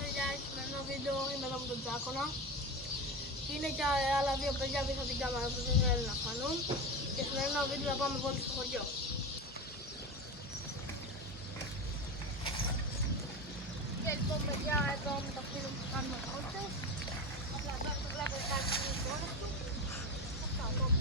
παιδιά, με ένα βίντεο είμαι εδώ με τον Τζάκονα. Είναι και άλλα δύο παιδιά πίσω από την κάμερα που δεν θέλουν να φανούν. Και στο ένα βίντεο θα πάμε βόλτα στο χωριό. Και λοιπόν παιδιά, εδώ με το φίλο που κάνουμε βόλτες. Απλά εδώ το βλέπετε κάτι στις μόνες του. Αυτά ακόμα.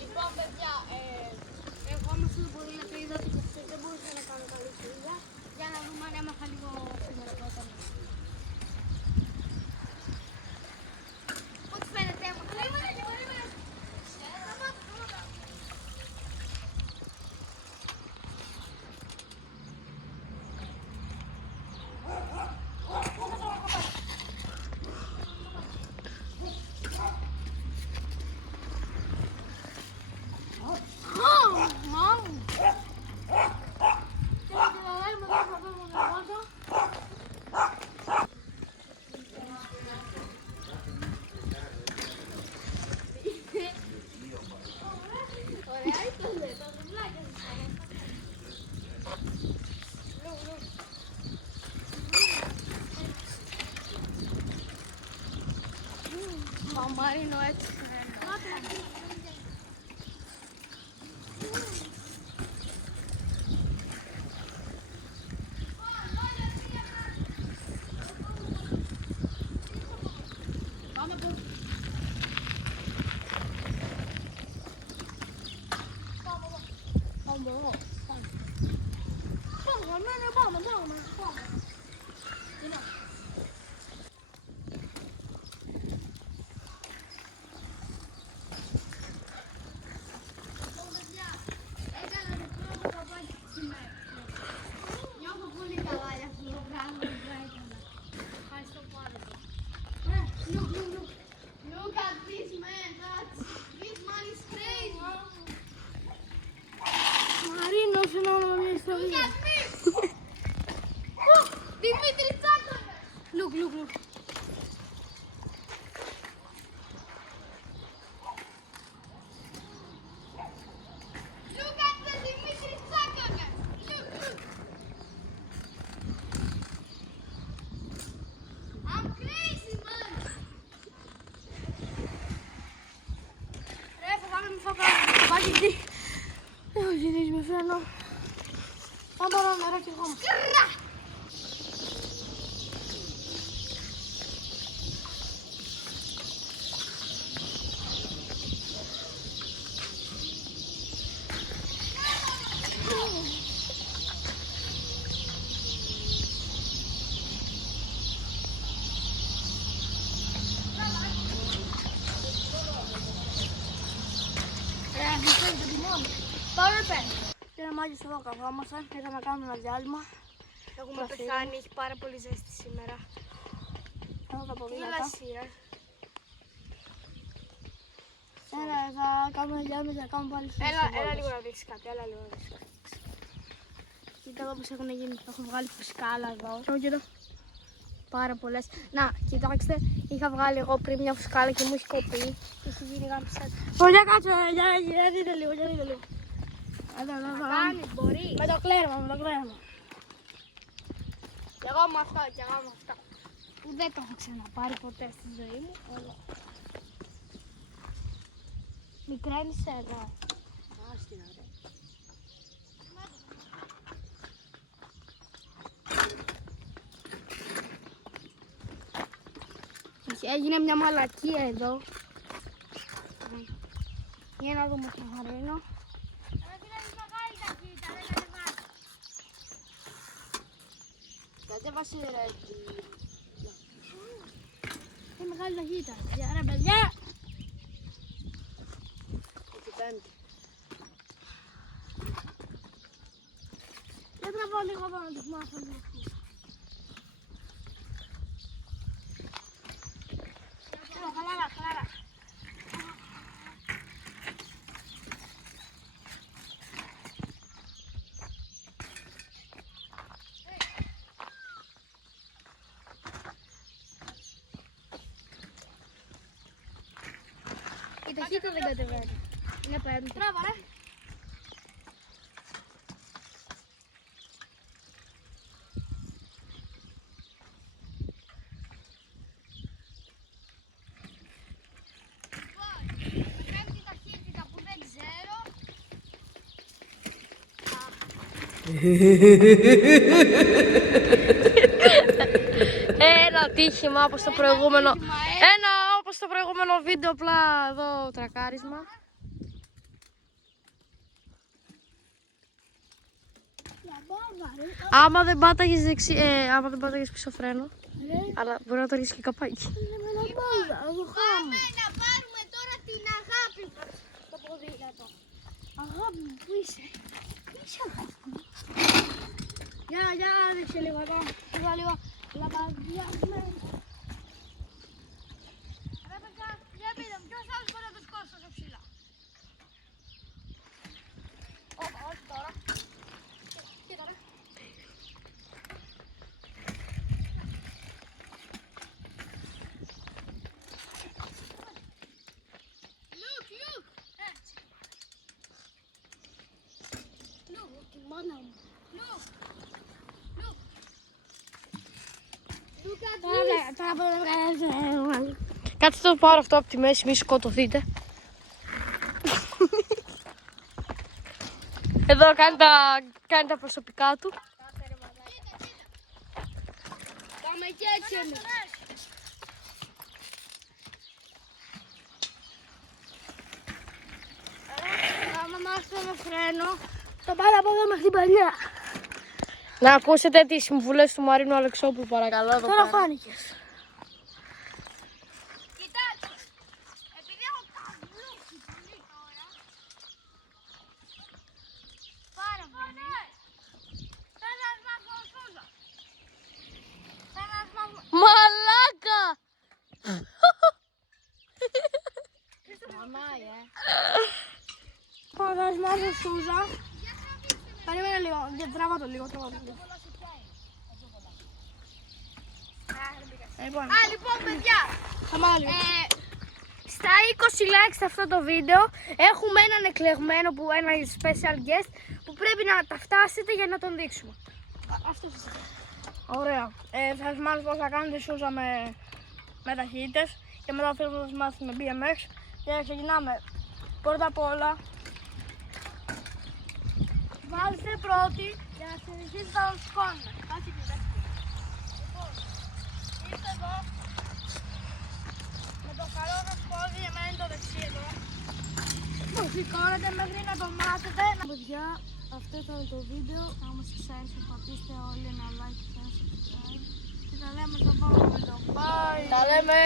Λοιπόν παιδιά, εγώ είμαι στο πολύ γιατί είδα ότι δεν μπορούσα να κάνω καλή δουλειά. Για να δούμε αν έμαθα λίγο σήμερα πρώτα. Ό,τι φαίνεται έμαθα. Μαμάρινο έτσι. Look at this man, this man is crazy. Marino, σε να μια ιστορία. Look at this. Δημήτρη Τσάκονα. Look. Look at the Δημήτρη Τσάκονα. Look. I'm crazy, man. Ρε, φοβάμαι μη φοβάμαι. Πάει τι. Έχω ζητήσει με φρένο. Θα πάρω νερό κι εγώ. Πάμε πέντε. Κύριε Μάγκης, εδώ καθόμαστε και θα να κάνουμε ένα διάλειμμα. Έχουμε πεθάνει, έχει πάρα πολύ ζέστη σήμερα. Εδώ τα ποδήλατα. Έλα, θα κάνουμε διάλειμμα και θα κάνουμε πάλι στους βόλτες. Έλα λίγο να δείξεις κάτι, Κοίτα εδώ πως έχουν γίνει, έχω βγάλει φουσκάλα εδώ. Κοίτα. Πάρα πολλές. Να, κοιτάξτε, είχα βγάλει εγώ πριν μια φουσκάλα και μου έχει κοπεί. Και έχει γίνει γάμψα. Για κάτσε, για δείτε λίγο, Εδώ. Κάνεις, μπορεί. Με το κλέρμα. Κι εγώ με αυτό. Που δεν το έχω ξαναπάρει ποτέ στη ζωή μου. Εδώ. Μικραίνεις εδώ. Άστινα, ρε. Έγινε μια μαλακία εδώ. Για να δούμε το Μαρίνο. Κατέβασε ρε. Είναι μεγάλη ταχύτητα. Ρε παιδιά. Δεν τραβάω λίγο εδώ να τους μάθω λίγο. Καλά. ταχύτητα δεν κατεβαίνει. Είναι πέμπτη. Μπράβο, ρε. Με πέμπτη ταχύτητα που δεν ξέρω. Ένα ατύχημα όπως το προηγούμενο. Ένα όπως το προηγούμενο βίντεο, απλά εδώ τρακάρισμα. Άμα δεν πάταγες πίσω φρένο, αλλά μπορεί να το ρίξεις και καπάκι. Πάμε να πάρουμε τώρα την αγάπη μας στο ποδήλατο. Αγάπη μου, πού είσαι? Πού είσαι αγάπη μου? Για δείξε λίγο εδώ. Εδώ λίγο λαμπαδιάσουμε. Ρε παιδιά, για πείτε μου, ποιος άλλος μπορεί να το σκώσει τόσο ψηλά? Όχι τώρα. Κοίτα ρε. Look. Έτσι. Look, τη μάνα μου. Look. Κάτσε το πάρω αυτό από τη μέση, μη σκοτωθείτε. Εδώ κάνει τα προσωπικά του. Πάμε και έτσι εμείς. Άμα μάθουμε με φρένο, θα πάρω από εδώ μέχρι την παλιά. Να ακούσετε τις συμβουλές του Μαρίνου Αλεξόπουλου, παρακαλώ. Τώρα φάνηκες. Κοιτάξτε, επειδή έχω καβλούξει πολύ τώρα, πάρα πολύ, θα σας μάθω σούζα. Μαλάκα! Μαμάει, θα σας μάθω σούζα. Περίμενε λίγο, τραβά το λίγο. Λοιπόν, παιδιά, στα 20 likes σε αυτό το βίντεο έχουμε έναν εκλεγμένο, ένα special guest που πρέπει να τα φτάσετε για να τον δείξουμε. Αυτός είσαι. Ωραία. Θα σας μάθω πώς θα κάνετε σούζα με ταχύτητες και μετά θέλω να σας μάθω με BMX και ξεκινάμε. Πρώτα απ' όλα, βάλτε πρώτη για να συνεχίσετε να τον σηκώνουμε. Κάτσε και δέστε. Λοιπόν, είστε εδώ με το καλό σας πόδι, εμένα είναι το δεξί εδώ. Το σηκώνετε μέχρι να το μάθετε. Παιδιά, αυτό ήταν το βίντεο. Αν σας άρεσε, πατήστε όλοι ένα like και ένα subscribe. Και τα λέμε στο επόμενο βίντεο. Bye! Τα λέμε!